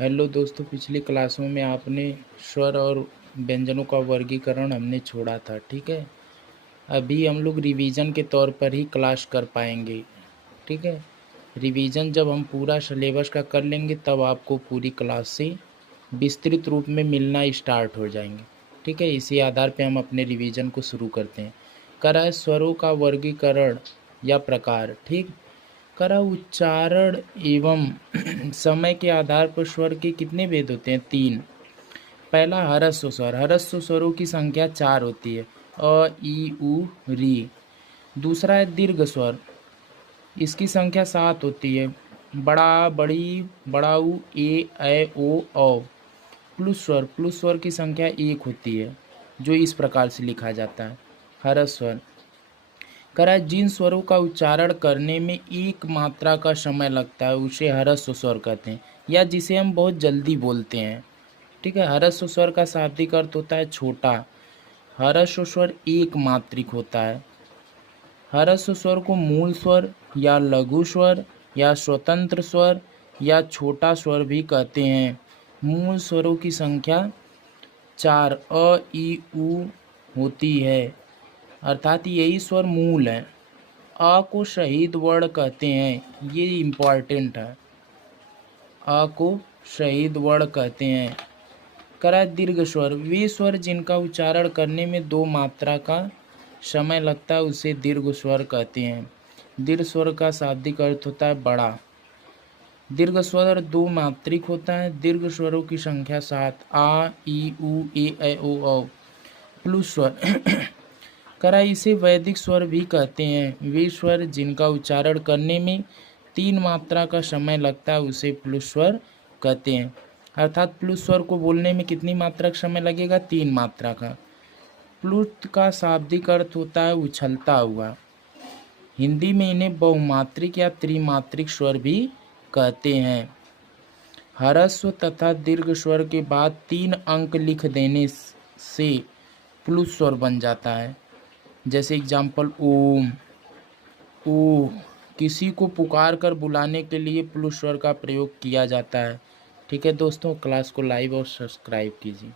Hello दोस्तों, पिछली क्लासों में आपने स्वर और व्यंजनों का वर्गीकरण हमने छोड़ा था। ठीक है, अभी हम लोग रिवीजन के तौर पर ही क्लास कर पाएंगे। ठीक है, रिवीजन जब हम पूरा सिलेबस का कर लेंगे तब आपको पूरी क्लास से विस्तृत रूप में मिलना स्टार्ट हो जाएंगे। ठीक है, इसी आधार पे हम अपने रिवीजन को शुरू करते हैं। करा है स्वरों का वर्गीकरण या प्रकार। ठीक, करा उच्चारण एवं समय के आधार पर स्वर के कितने भेद होते हैं? 3। पहला ह्रस्व स्वर। ह्रस्व स्वरों की संख्या 4 होती है। अ, ई, उ, री। दूसरा है दीर्घ स्वर। इसकी संख्या 7 होती है। बड़ा, बड़ी, बड़ाऊ, ए, ओ, औ। प्लुस स्वर। प्लुस स्वर की संख्या 1 होती है, जो इस प्रकार से लिखा जाता है। ह्रस्व स्वर। करा जिन स्वरों का उच्चारण करने में एक मात्रा का समय लगता है उसे ह्रस्व स्वर कहते हैं, या जिसे हम बहुत जल्दी बोलते हैं। ठीक है, ह्रस्व स्वर का शाब्दिक अर्थ होता है छोटा। ह्रस्व स्वर एक मात्रिक होता है। ह्रस्व स्वर को मूल स्वर या लघु स्वर या स्वतंत्र स्वर या छोटा स्वर भी कहते हैं। मूल स्वरों की संख्या 4 अ, ई, उ होती है, अर्थात यही स्वर मूल है। अ को शहीद वर्ण कहते हैं, ये इम्पॉर्टेंट है। अ को शहीद वर्ण कहते हैं। करा दीर्घ स्वर। वे स्वर जिनका उच्चारण करने में 2 मात्रा का समय लगता है उसे दीर्घ स्वर कहते हैं। दीर्घ स्वर का शाब्दिक अर्थ होता है बड़ा। दीर्घ स्वर 2 मात्रिक होता है। दीर्घ स्वरों की संख्या 7 आ, ई, उ, ए, ओ, औ। प्लुस स्वर। करा इसे वैदिक स्वर भी कहते हैं। वे स्वर जिनका उच्चारण करने में 3 मात्रा का समय लगता है उसे प्लुस स्वर कहते हैं। अर्थात प्लुस स्वर को बोलने में कितनी मात्रा का समय लगेगा? 3 मात्रा का। प्लुत का शाब्दिक अर्थ होता है उछलता हुआ। हिंदी में इन्हें बहुमात्रिक या त्रिमात्रिक स्वर भी कहते हैं। ह्रस्व तथा दीर्घ स्वर के बाद 3 अंक लिख देने से प्लुस स्वर बन जाता है। जैसे एग्जाम्पल ओम, ओ। किसी को पुकार कर बुलाने के लिए प्लुस स्वर का प्रयोग किया जाता है। ठीक है दोस्तों, क्लास को लाइव और सब्सक्राइब कीजिए।